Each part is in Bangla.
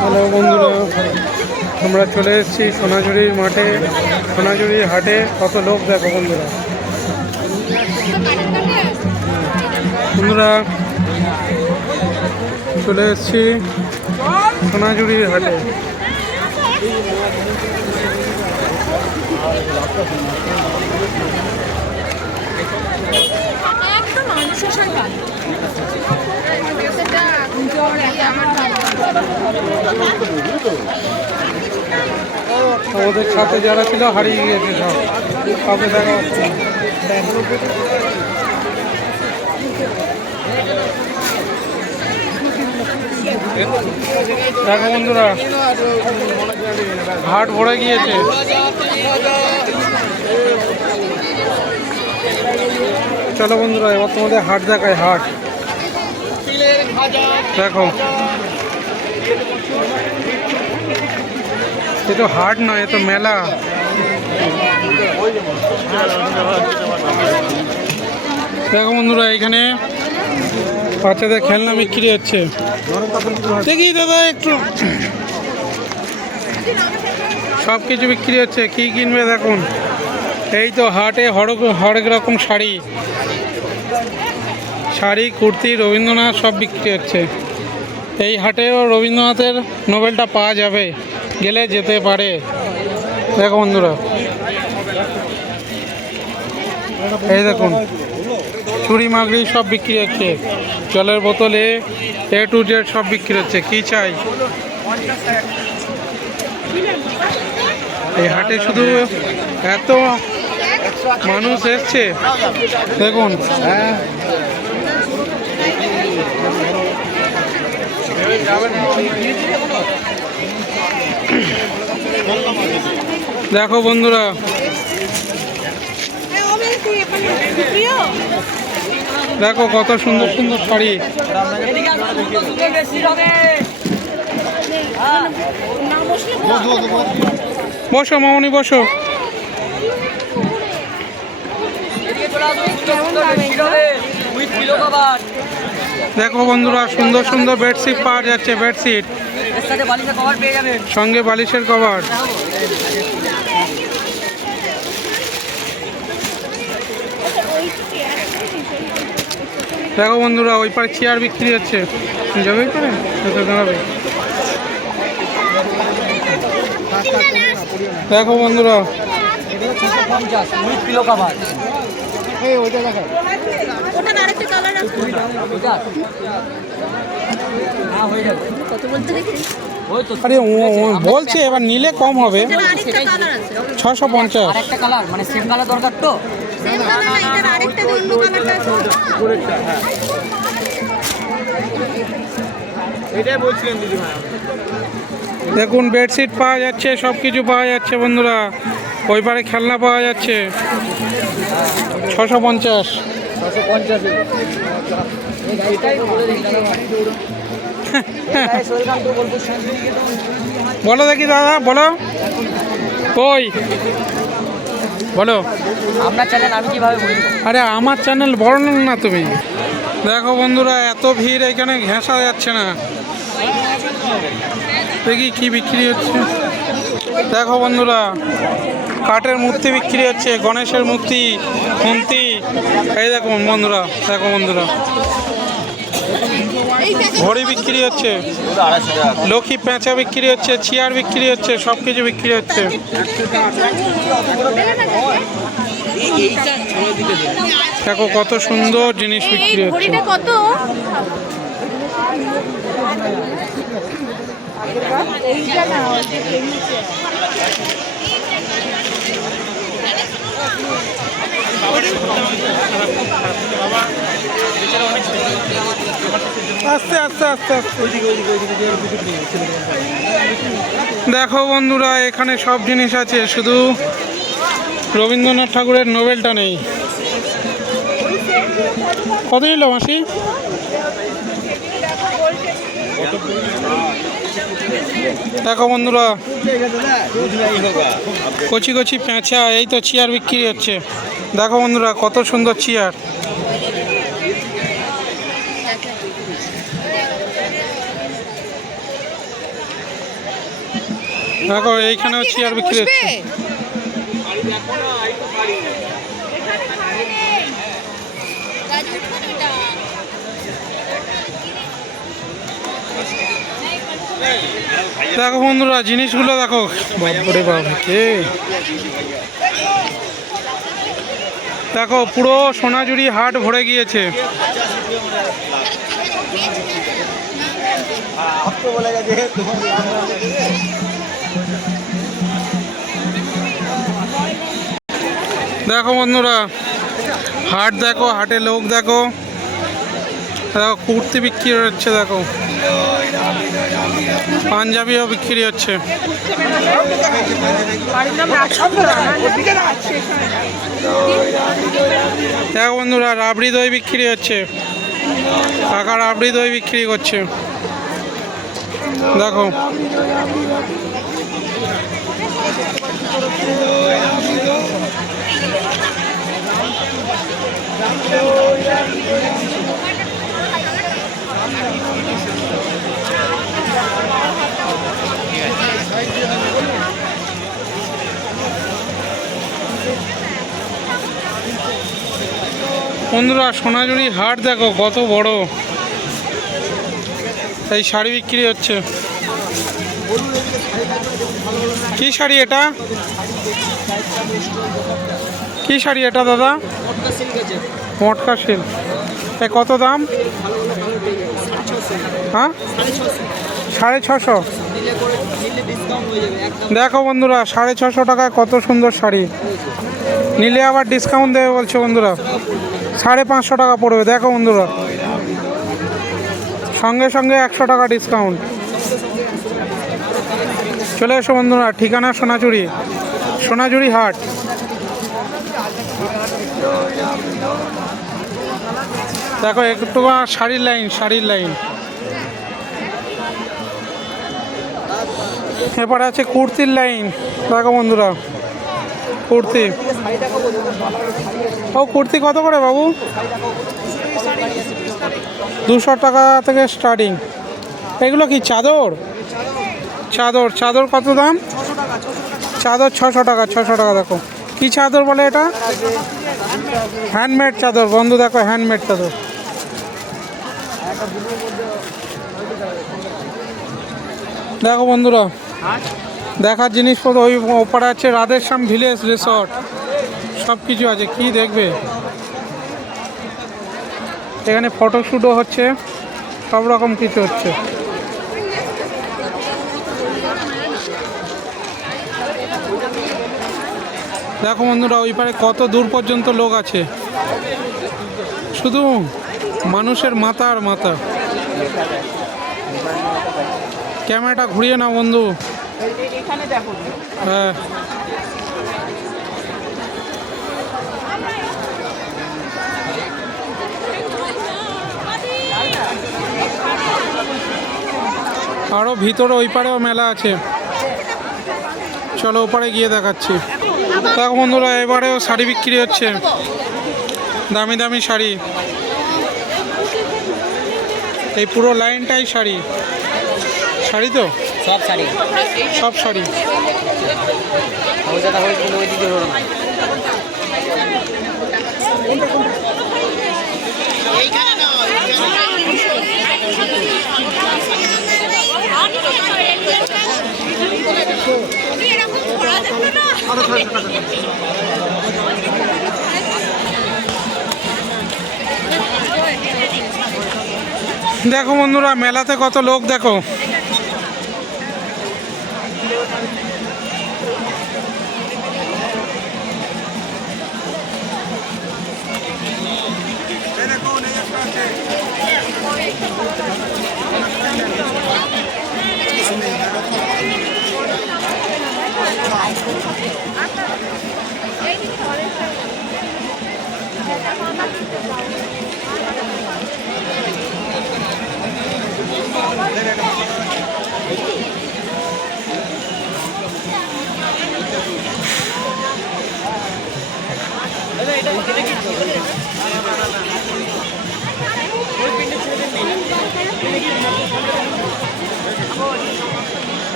হ্যালো বন্ধুরা, আমরা চলে এসেছি সোনাঝুরির মাঠে, সোনাঝুরির হাটে। কত লোক দেখো বন্ধুরা। বন্ধুরা চলে এসেছি সোনাঝুরির হাটে। আমাদের সাথে যারা ছিল হারিয়ে গিয়েছে, সব কাউকে দেখা হচ্ছে। দেখো বন্ধুরা, হাট ভরে গিয়েছে। চলো বন্ধুরা, এবার তোমাদের হাট দেখায়। হাট দেখো, এ তো হাট নয়, এ তো মেলা। দেখো বন্ধুরা, এখানে বাচ্চাদের খেলনা বিক্রি হচ্ছে। দেখি দাদা, একটু সব কিছু বিক্রি হচ্ছে। কি কিনবে দেখুন। এই তো হাটে হরেক রকম শাড়ি, কুর্তি, রবীন্দ্রনাথ সব বিক্রি হচ্ছে। এই হাটেও রবীন্দ্রনাথের নোবেলটা পাওয়া যাবে, গেলে যেতে পারে। দেখো বন্ধুরা, এই দেখুন চুড়ি মাগড়ি সব বিক্রি হচ্ছে। জলের বোতলে A to Z সব বিক্রি হচ্ছে। কি চাই? এই হাটে শুধু এত মানুষ এসছে দেখুন। দেখো বন্ধুরা, দেখো কত সুন্দর সুন্দর শাড়ি। বসো মামনি, বসো। দেখো বন্ধুরা, সুন্দর সুন্দর বেডশিট পাওয়া যাচ্ছে। বেডশিট সঙ্গে বালিশের কভার। দেখো বন্ধুরা, ওই পারে চেয়ার বিক্রি হচ্ছে। যাবে পারে দাঁড়াবে। দেখো বন্ধুরা, আরে বলছে এবার নিলে কম হবে। 650। দেখুন বেডশিট পাওয়া যাচ্ছে, সব কিছু পাওয়া যাচ্ছে বন্ধুরা। ওই পারে খেলনা পাওয়া যাচ্ছে। 650। বলো দেখি দাদা, বলো। ওই বলো, আপনার চ্যানেল আমি কিভাবে বলবো? আরে আমার চ্যানেল বড় না তুমি। দেখো বন্ধুরা, এত ভিড়, এখানে ঘেঁষা যাচ্ছে না। দেখি কি বিক্রি হচ্ছে। দেখো বন্ধুরা, কাঠের মূর্তি বিক্রি হচ্ছে। গণেশের মূর্তি, খুন্তি। এই দেখুন বন্ধুরা, দেখো বন্ধুরা, ঘড়ি বিক্রি হচ্ছে। লক্ষ্মী পেঁচা বিক্রি হচ্ছে। চেয়ার বিক্রি হচ্ছে। সব কিছু বিক্রি হচ্ছে। দেখো কত সুন্দর জিনিস বিক্রি হচ্ছে। আস্তে আস্তে আস্তে আস্তে। দেখো বন্ধুরা, এখানে সব জিনিস আছে, শুধু রবীন্দ্রনাথ ঠাকুরের নোবেলটা নেই। কত নিল মাসি? দেখো বন্ধুরা, কচি কচি পেঁচা। এই তো চেয়ার বিক্রি হচ্ছে। দেখো বন্ধুরা, কত সুন্দর চেয়ার। দেখো এইখানেও চেয়ার বিক্রি হচ্ছে। দেখো বন্ধুরা জিনিসগুলো দেখো, বাপরে বাপ কে দেখো পুরো সোনাঝুরি হাট ভরে গিয়েছে। দেখো বন্ধুরা হাট দেখো, হাটে লোক দেখো, দেখো কুর্তি বিক্রি হচ্ছে, দেখো পাঞ্জাবিও বিক্রি হচ্ছে। দেখো বন্ধুরা রাবড়ি দই বিক্রি হচ্ছে, কাকা রাবড়ি দই বিক্রি করছে। দেখো বন্ধুরা সোনাঝুরি হাট দেখো কত বড়। এই শাড়ি বিক্রি হচ্ছে। কি শাড়ি এটা, কি শাড়ি এটা দাদা? মটকা সিল্ক। এ কত দাম? হ্যাঁ 650। দেখো বন্ধুরা 650 টাকায় কত সুন্দর শাড়ি, নিলে আবার ডিসকাউন্ট দেবে বলছে বন্ধুরা, 550 টাকা পড়বে। দেখো বন্ধুরা সঙ্গে সঙ্গে 100 টাকা ডিসকাউন্ট। চলে এসো বন্ধুরা, ঠিকানা সোনাঝুরি, সোনাঝুরি হাট। দেখো একটু শাড়ির লাইন, শাড়ির লাইন। এরপরে আছে কুর্তির লাইন। দেখো বন্ধুরা কুর্তি। ও কুর্তি কত করে বাবু? 200 টাকা থেকে স্টার্টিং। এগুলো কি চাদর? চাদর, চাদর কত দাম? চাদর 600 টাকা, 600 টাকা। দেখো কি চাদর বলে এটা? হ্যান্ডমেড চাদর বন্ধু, দেখো হ্যান্ডমেড চাদর। দেখো বন্ধুরা দেখার জিনিসপত্র, ওই ওপারে আছে রাধেশ্যাম ভিলেজ রিসর্ট, সব কিছু আছে। কি দেখবে এখানে, ফটোশ্যুটও হচ্ছে, সব রকম কিছু হচ্ছে। দেখো বন্ধুরা ওই পারে কত দূর পর্যন্ত লোক আছে, শুধু মানুষের মাথা আর মাথা। ক্যামেরাটা ঘুরিয়ে নাও বন্ধু। হ্যাঁ আরও ভিতরে ওই পারেও মেলা আছে, চলো ওপারে গিয়ে দেখাচ্ছি। দেখো বন্ধুরা এবারেও শাড়ি বিক্রি হচ্ছে, দামি দামি শাড়ি। এই পুরো লাইনটাই শাড়ি, শাড়ি তো সব শাড়ি, সব শাড়ি। দেখো বন্ধুরা মেলাতে কত লোক, দেখো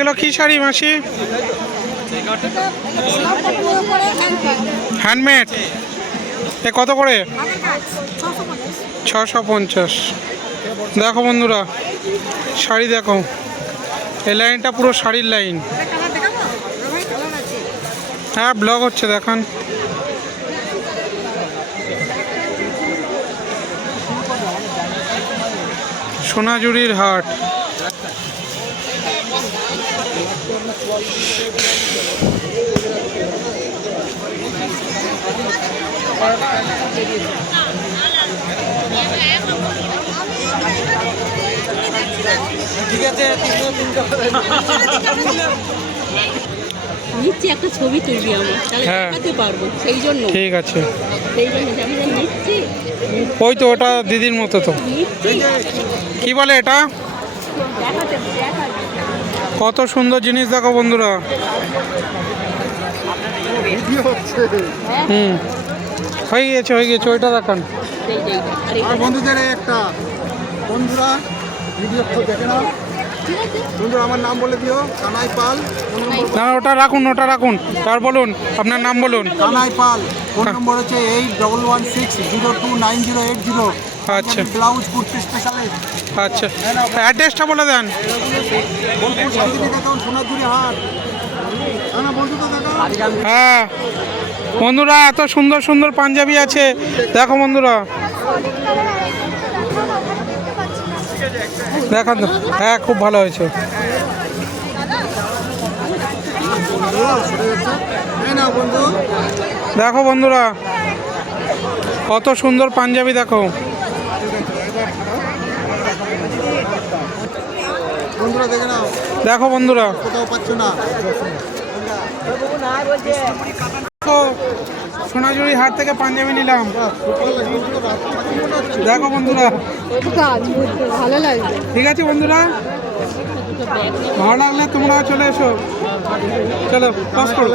এগুলো কি শাড়ি মাসি? হ্যান্ডমেড। এ কত করে? 650। দেখো বন্ধুরা শাড়ি দেখো, এই লাইনটা পুরো শাড়ির লাইন। হ্যাঁ ব্লগ হচ্ছে দেখান। সোনাঝুরির হাট। ঠিক আছে, নিচ্ছি একটা ছবি তুলবি আমার, তাহলে হ্যাঁ। দেখাতে পারবো, সেই জন্য ঠিক আছে, আমি যে নিচ্ছি ওই তো ওটা দিদির মতো তো। নিচ্ছি কি বলে এটা? দেখাতে কত সুন্দর জিনিস দেখো বন্ধুরা। হুম, হয়ে গেছে ওইটা দেখান। আর বন্ধুদের একটা বন্ধুরা ভিডিও দেখে নাও। বন্ধুরা আমার নাম বলে দিও, কানাই পাল। ফোন নম্বর না ওটা রাখুন, তার বলুন আপনার নাম বলুন। কানাই পাল, ফোন নম্বর হচ্ছে 8116029080। আচ্ছা ব্লাউজ কুর্তি স্পেশালিস্ট। আচ্ছা, অ্যাড্রেসটা বলে দেন। বোলপুর শান্তিনিকেতন দেখুন, সোনাঝুরি হাট। না বন্ধু তো দেখো। হ্যাঁ বন্ধুরা, এত সুন্দর সুন্দর পাঞ্জাবি আছে দেখো বন্ধুরা, দেখান তো। হ্যাঁ খুব ভালো হয়েছে। এই না বন্ধু, দেখো বন্ধুরা কত সুন্দর পাঞ্জাবি দেখো। বন্ধুরা দেখে নাও, দেখো বন্ধুরা, কোথাও পাচ্ছ না। তো সোনাঝুরি হাট থেকে পাঞ্জাবি নিলাম। দেখো বন্ধুরা, ভালো লাগবে। ঠিক আছে বন্ধুরা, ভালো লাগলে তোমরা চলে এসো। চলো পাস করো।